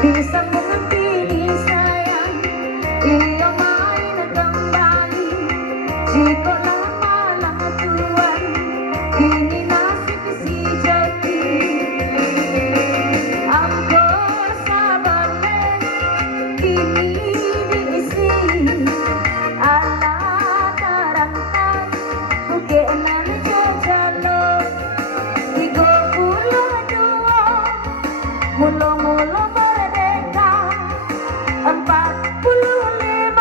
bisa mengerti sayang. Ia main kembali jika lama-lama tuan ini nasib si jati. Angko sabale kini diisi ala tarantang bukenan jajalo 32 mula-mula merdeka 45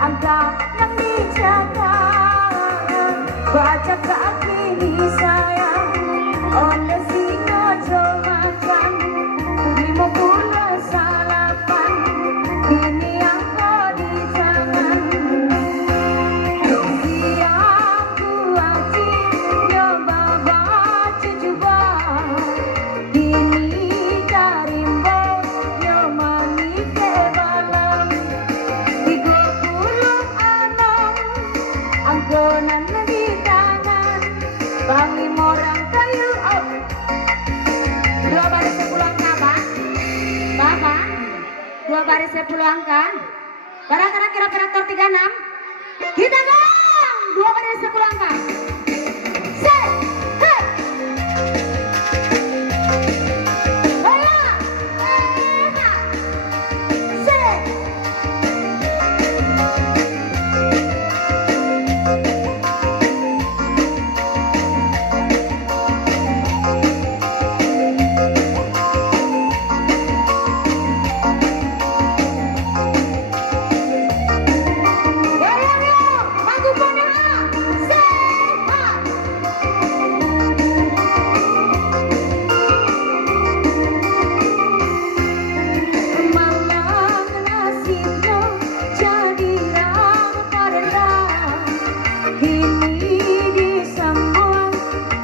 angka yang dijaga baca kaki sayang oleh si kojo macan 58 ini yang kau di tangan siang ku aji nyoba baca juga ini karimbo nyomani ke balam 36 angkonan di tangan bangi morang kayu up 2 baris 10 angka Pak Bapak 2 baris 10 angka barang kira operator 36 kita dong 2 baris 10 angka set hei Haya! Eha! Set! Goyang yuk! Lagu Ponea! Set! Ha! Malang nasibnya jadi rang kini disambung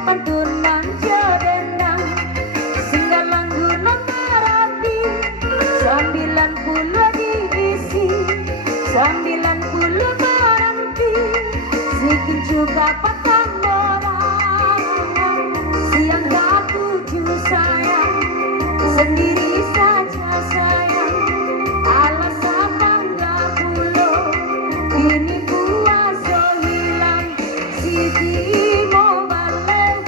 pantulan jadendang singgalan gunung merapi 90 diisi 90 berhenti sikin juga patang orang siang gak tujuh sayang sendiri saja sayang alasan bangga pulau ini puasa hilang sidi mau balik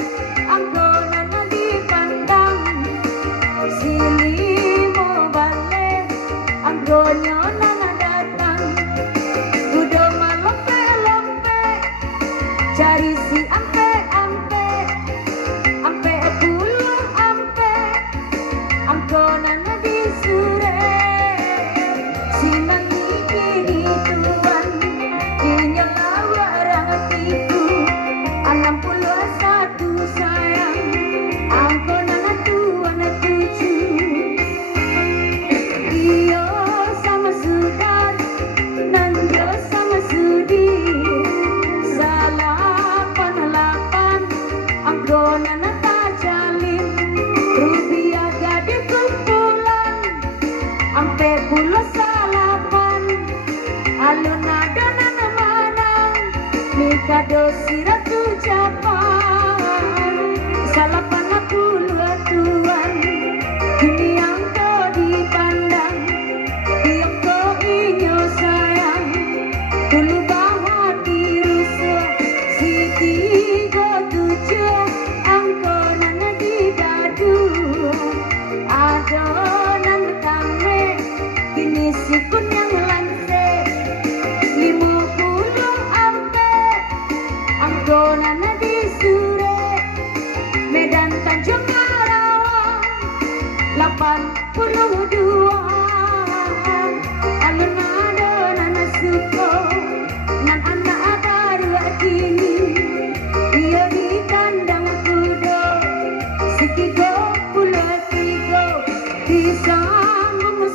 angkonan dipandang sini mau balik angkonan datang udah malompe-lompe cari si ampe-ampe ampe puluh ampe angkonan di sure sinang kini tuan inya lawarang hatiku 61 sayang angkonan tuan 7 iyo sama sudan nando sama sudi salapan angkonan tak jalin rupiah gade kumpulan ampe pulau salapan alun adonan manang mikado sirat ucapan salapan puluh tuan kini yang kau dipandang yang kau inyo sayang dulu bahati rusuh si 37 angkonan di dadu adonan kame kini sikun yang lanse 50 ampe angkonan di sure Medan Tanjung Karawang 82 alun adonan suko nan anak baru kini dia di kandang kudo setigo puluh tiga bisa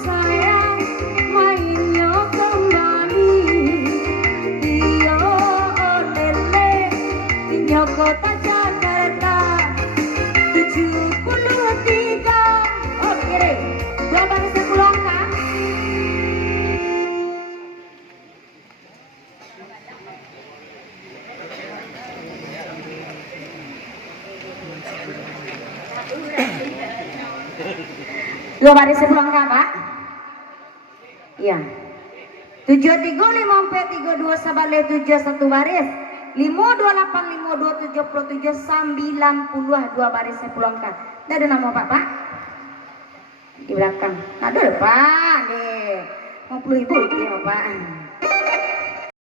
sayang mainnya kembali dia olele inyo kota Jakarta 73 oke 2 baris 10 angka Dua baris pulang kah Pak? Iya. 735432 sabale 71 baris. 5285277 90 dua baris pulang kah? Tidak ada nama Pak Pak? Di belakang. Ada Pak deh. 50.000 rupiah Pak.